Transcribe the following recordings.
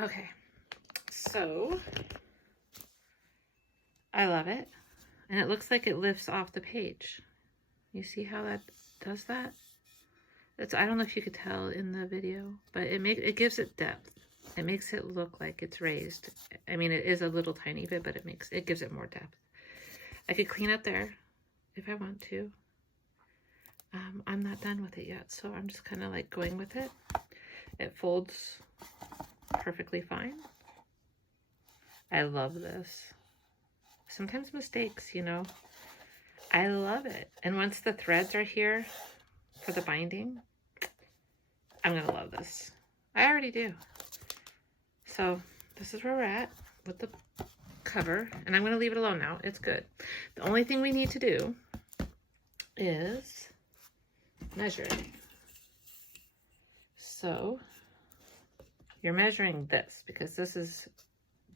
Okay, so I love it. And it looks like it lifts off the page. You see how that does that? I don't know if you could tell in the video, but it gives it depth. It makes it look like it's raised. I mean, it is a little tiny bit, but it gives it more depth. I could clean up there if I want to. I'm not done with it yet, so I'm just kind of like going with it. It folds perfectly fine. I love this. Sometimes mistakes, you know. I love it. And once the threads are here for the binding, I'm gonna love this. I already do. So this is where we're at with the cover, and I'm gonna leave it alone now. It's good. The only thing we need to do is measure it. So you're measuring this because this is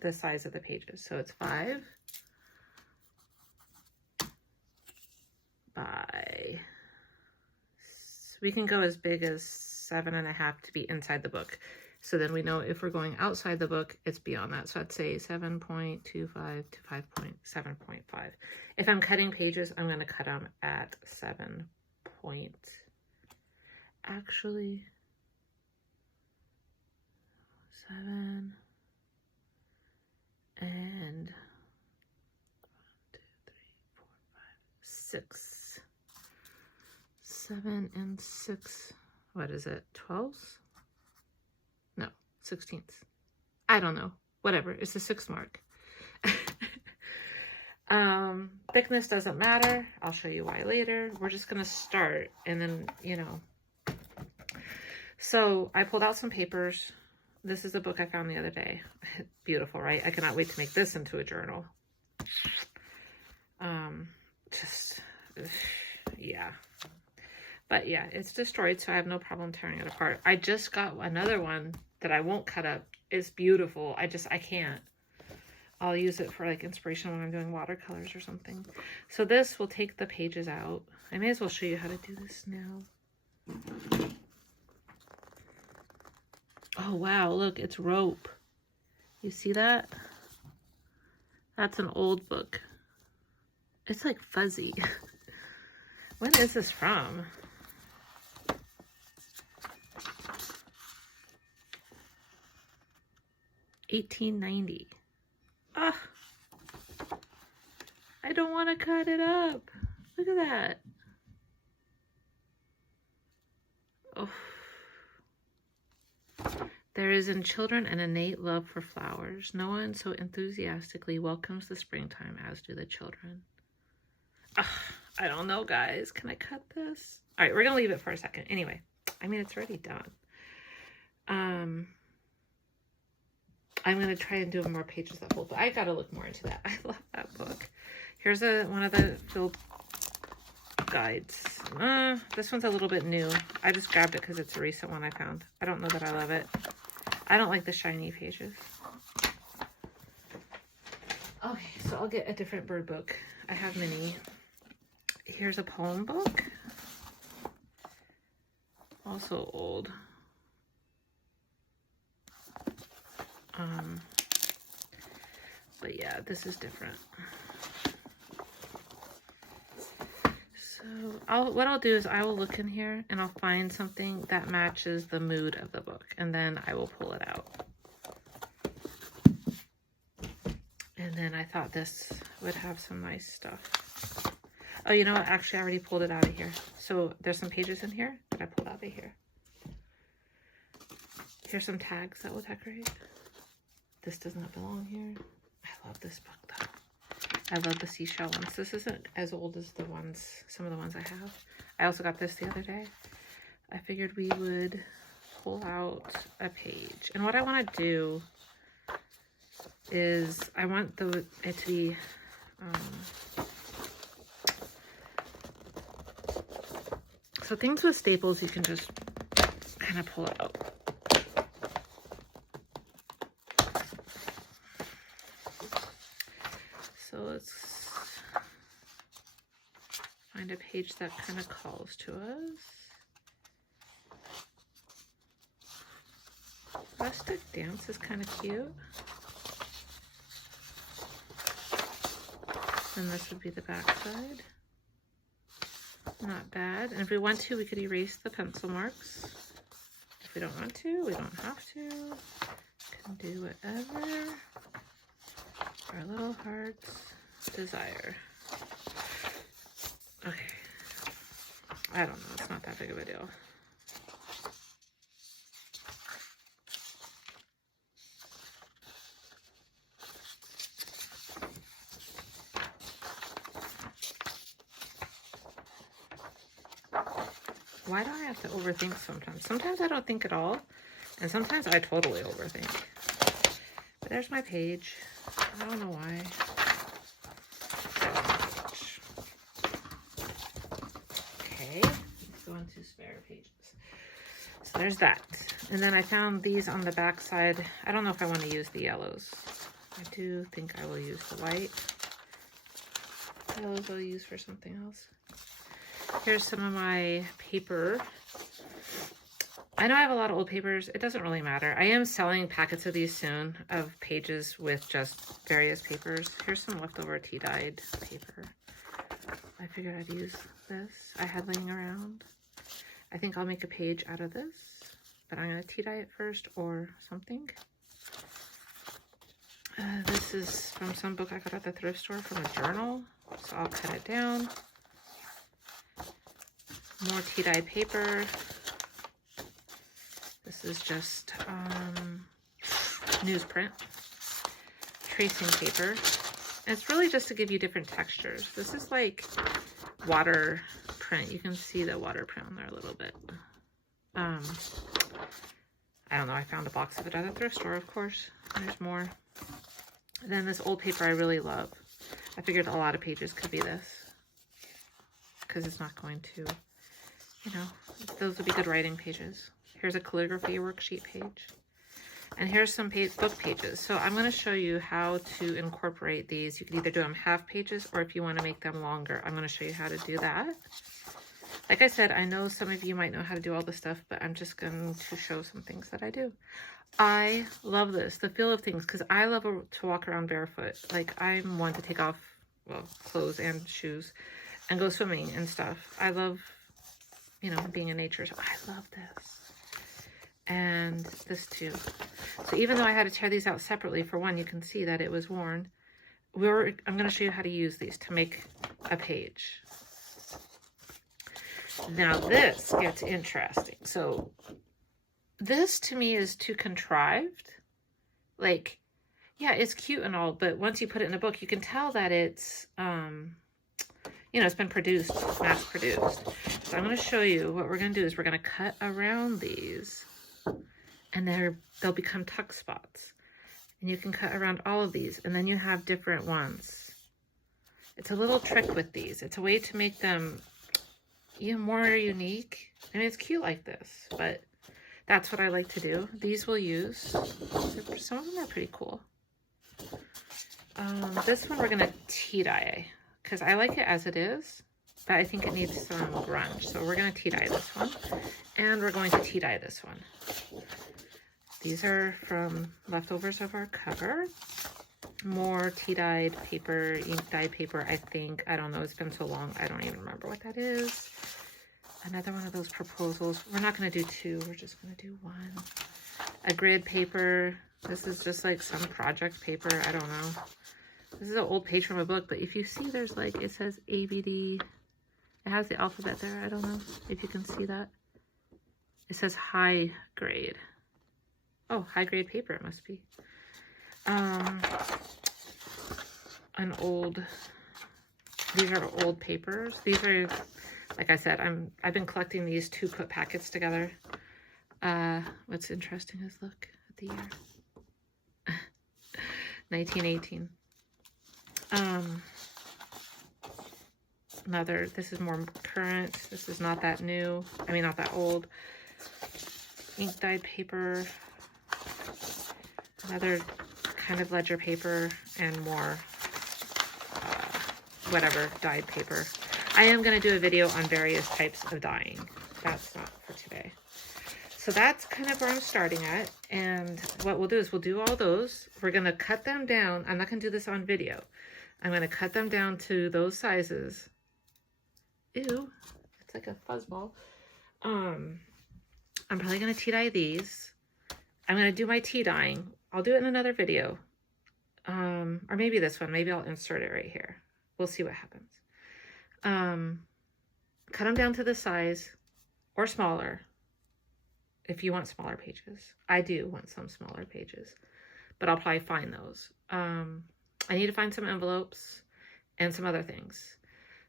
the size of the pages. So it's 5 by, we can go as big as 7.5 to be inside the book. So then we know if we're going outside the book, it's beyond that. So I'd say 7.25 to 7.5. If I'm cutting pages, I'm going to cut them at 7 point. Actually, 7 and 1, 2, 3, 4, 5, 6. 7 and 6. What is it? 12s? No, 16ths. I don't know. Whatever. It's the 6th mark. Thickness doesn't matter. I'll show you why later. We're just going to start and then, you know. So I pulled out some papers. This is a book I found the other day. Beautiful, right? I cannot wait to make this into a journal. Yeah. But yeah, it's destroyed, so I have no problem tearing it apart. I just got another one that I won't cut up. It's beautiful. I can't. I'll use it for like inspiration when I'm doing watercolors or something. So this will take the pages out. I may as well show you how to do this now. Oh, wow. Look, it's rope. You see that? That's an old book. It's like fuzzy. When is this from? $18.90. Ah, I don't want to cut it up. Look at that. Oh. There is in children an innate love for flowers. No one so enthusiastically welcomes the springtime as do the children. I don't know, guys. Can I cut this? All right, we're going to leave it for a second. Anyway, I mean, it's already done. I'm going to try and do more pages that fold, but I got to look more into that. I love that book. Here's one of the field guides. This one's a little bit new. I just grabbed it because it's a recent one I found. I don't know that I love it. I don't like the shiny pages. Okay, so I'll get a different bird book. I have many. Here's a poem book. Also old. But yeah, this is different. So what I'll do is I will look in here and I'll find something that matches the mood of the book, and then I will pull it out. And then I thought this would have some nice stuff. Oh, you know what? Actually, I already pulled it out of here. So there's some pages in here that I pulled out of here. Here's some tags that will decorate. This does not belong here. I love this book though. I love the seashell ones. This isn't as old as some of the ones I have. I also got this the other day. I figured we would pull out a page. And what I want to do is I want it to be so things with staples you can just kind of pull out. So let's find a page that kind of calls to us. plastic dance is kind of cute. And this would be the back side. Not bad. And if we want to, we could erase the pencil marks. If we don't want to, we don't have to. Can do whatever our little hearts desire. Okay. I don't know. It's not that big of a deal. Why do I have to overthink sometimes? Sometimes I don't think at all, and sometimes I totally overthink. But there's my page. I don't know why. Okay, let's go into spare pages. So there's that. And then I found these on the back side. I don't know if I want to use the yellows. I do think I will use the white. Yellows I'll use for something else. Here's some of my paper. I know I have a lot of old papers. It doesn't really matter. I am selling packets of these soon, of pages with just various papers. Here's some leftover tea-dyed paper. I figured I'd use this. I had laying around. I think I'll make a page out of this, but I'm going to tea-dye it first or something. This is from some book I got at the thrift store from a journal, so I'll cut it down. More tea-dyed paper. This is just newsprint, tracing paper. And it's really just to give you different textures. This is like water print. You can see the water print on there a little bit. I don't know. I found a box of it at the thrift store, of course. There's more. And then this old paper I really love. I figured a lot of pages could be this, because it's not going to, you know, those would be good writing pages. Here's a calligraphy worksheet page. And here's some book pages. So I'm going to show you how to incorporate these. You can either do them half pages, or if you want to make them longer, I'm going to show you how to do that. Like I said, I know some of you might know how to do all this stuff, but I'm just going to show some things that I do. I love this, the feel of things, because I love to walk around barefoot. Like, I'm one to take off, well, clothes and shoes and go swimming and stuff. I love, you know, being in nature. So I love this. And this too. So even though I had to tear these out separately, for one, you can see that it was worn. I'm going to show you how to use these to make a page. Now this gets interesting. So this to me is too contrived. Like, yeah, it's cute and all, but once you put it in a book, you can tell that it's, you know, it's been produced, mass produced. So I'm going to show you what we're going to do is we're going to cut around these, and they'll become tuck spots. And you can cut around all of these, and then you have different ones. It's a little trick with these. It's a way to make them, you know, more unique. I mean, it's cute like this, but that's what I like to do. These we'll use. Some of them are pretty cool. This one we're going to tea dye, because I like it as it is, but I think it needs some grunge. So we're going to tea dye this one, and we're going to tea dye this one. These are from leftovers of our cover. More tea-dyed paper, ink-dyed paper, I think. I don't know. It's been so long. I don't even remember what that is. Another one of those proposals. We're not going to do two. We're just going to do one. A grid paper. This is just like some project paper. I don't know. This is an old page from a book, but if you see, there's like, it says ABD. It has the alphabet there. I don't know if you can see that. It says high grade. Oh, high grade paper it must be. These are old papers. These are, like I said, I've been collecting these to put packets together. What's interesting is look at the year. 1918. This is more current. This is not that new. I mean, not that old. Ink dyed paper. Another kind of ledger paper, and more whatever dyed paper. I am going to do a video on various types of dyeing. That's not for today. So that's kind of where I'm starting at. And what we'll do is we'll do all those. We're going to cut them down. I'm not going to do this on video. I'm going to cut them down to those sizes. Ew, it's like a fuzzball. I'm probably going to tea dye these. I'm going to do my tea dyeing. I'll do it in another video. Or maybe this one. Maybe I'll insert it right here. We'll see what happens. Cut them down to the size or smaller if you want smaller pages. I do want some smaller pages, but I'll probably find those. I need to find some envelopes and some other things.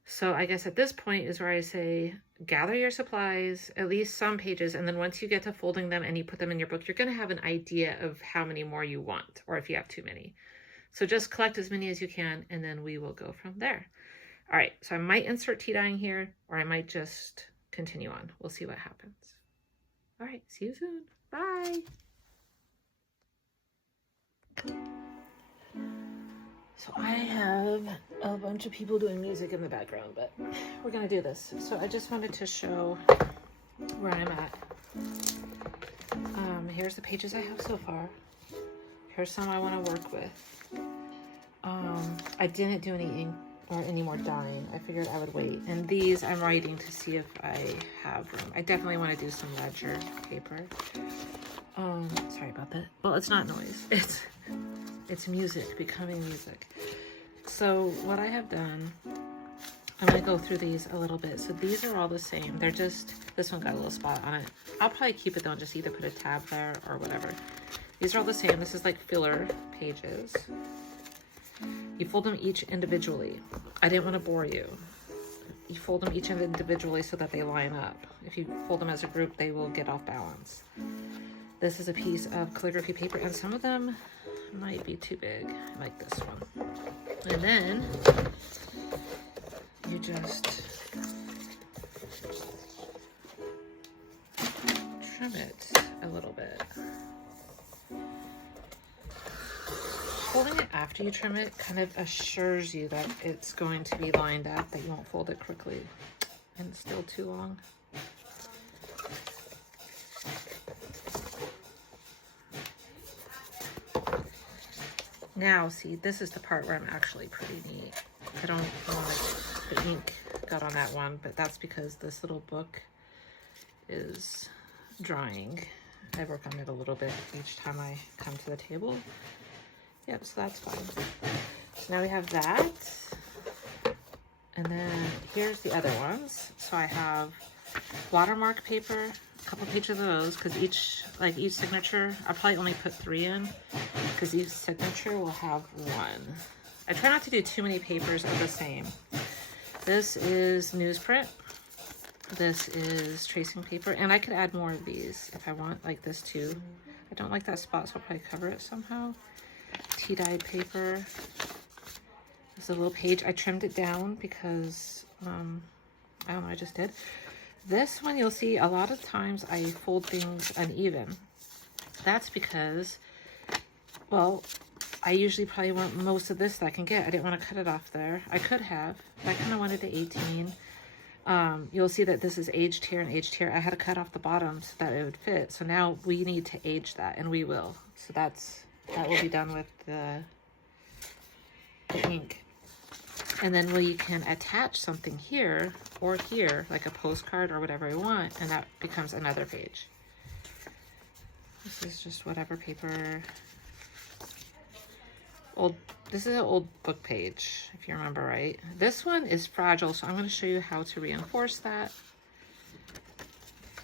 So I guess at this point is where I say, gather your supplies, at least some pages, and then once you get to folding them and you put them in your book, you're going to have an idea of how many more you want, or if you have too many. So just collect as many as you can, and then we will go from there. All right, so I might insert tea dyeing here, or I might just continue on. We'll see what happens. All right, see you soon. Bye. So I have a bunch of people doing music in the background, but we're gonna do this. So I just wanted to show where I'm at. Here's the pages I have so far. Here's some I want to work with. I didn't do any ink or any more dyeing. I figured I would wait. And these I'm writing to see if I have room. I definitely want to do some ledger paper. Sorry about that. Well, it's not noise. It's music becoming music. So what I have done, I'm going to go through these a little bit. So these are all the same. They're just, this one got a little spot on it. I'll probably keep it though and just either put a tab there or whatever. These are all the same. This is like filler pages. You fold them each individually. I didn't want to bore you. You fold them each individually so that they line up. If you fold them as a group, they will get off balance. This is a piece of calligraphy paper, and some of them might be too big, like this one. And then you just trim it a little bit. Folding it after you trim it kind of assures you that it's going to be lined up, that you won't fold it quickly and still too long. Now, see, this is the part where I'm actually pretty neat. I don't want the ink got on that one, but that's because this little book is drying. I work on it a little bit each time I come to the table. Yep, so that's fine. So now we have that. And then here's the other ones. So I have watermark paper, a couple pages of those, because each signature, I'll probably only put 3 in, because each signature will have 1. I try not to do too many papers of the same. This is newsprint. This is tracing paper, and I could add more of these if I want, like this too. I don't like that spot, so I'll probably cover it somehow. Tea dyed paper. There's a little page. I trimmed it down because, I don't know, I just did. This one, you'll see a lot of times I fold things uneven. That's because, well, I usually probably want most of this that I can get. I didn't want to cut it off there. I could have, but I kind of wanted the 18. You'll see that this is aged here and aged here. I had to cut off the bottom so that it would fit. So now we need to age that, and we will. So that will be done with the ink. And then we can attach something here or here, like a postcard or whatever I want, and that becomes another page. This is just whatever paper. This is an old book page, if you remember right. This one is fragile, so I'm going to show you how to reinforce that.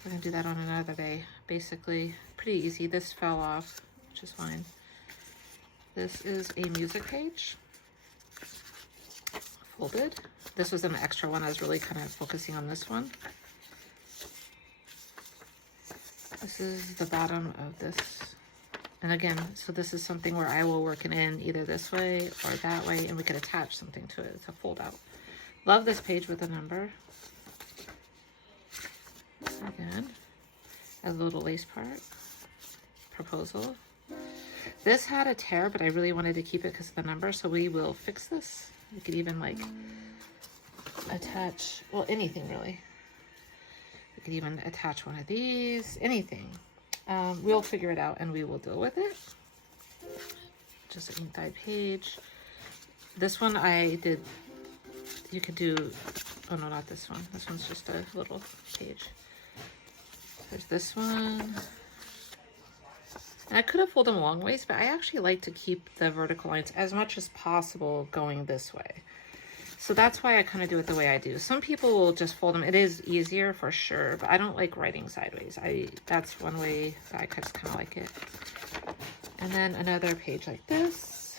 We're going to do that on another day. Basically, pretty easy. This fell off, which is fine. This is a music page, folded. This was an extra one. I was really kind of focusing on this one. This is the bottom of this. And again, so this is something where I will work it in either this way or that way, and we could attach something to it. It's a fold out. Love this page with a number. Again, a little lace part. Proposal. This had a tear, but I really wanted to keep it because of the number, so we will fix this. We could even like attach, well, anything really. We could even attach one of these, anything. We'll figure it out and we will deal with it. Just an ink dyed page. This one I did, you could do, oh no, not this one. This one's just a little page. There's this one. And I could have folded them long ways, but I actually like to keep the vertical lines as much as possible going this way. So that's why I kind of do it the way I do. Some people will just fold them. It is easier for sure, but I don't like writing sideways. That's one way that I just kind of like it. And then another page like this.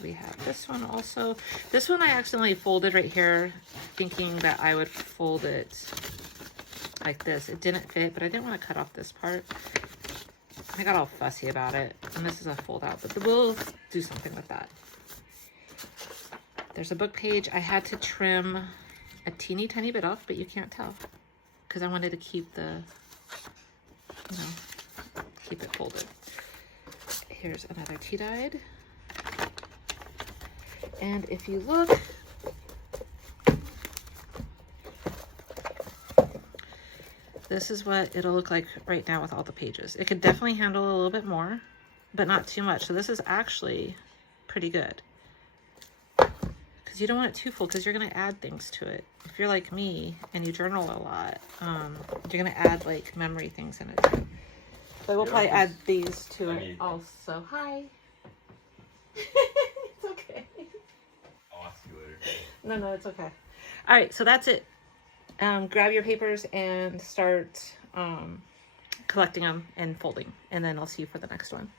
We have this one also. This one I accidentally folded right here, thinking that I would fold it like this. It didn't fit, but I didn't want to cut off this part. I got all fussy about it, and this is a fold out, but we'll do something with that. There's a book page. I had to trim a teeny tiny bit off, but you can't tell because I wanted to keep the, you know, keep it folded. Here's another tea dyed. And if you look, this is what it'll look like right now with all the pages. It could definitely handle a little bit more, but not too much. So this is actually pretty good. Because you don't want it too full because you're going to add things to it. If you're like me and you journal a lot, you're going to add like memory things in it too. But we'll probably add these to it also. Hi. It's okay. I'll ask you later. No, it's okay. All right, so that's it. Grab your papers and start collecting them and folding. And then I'll see you for the next one.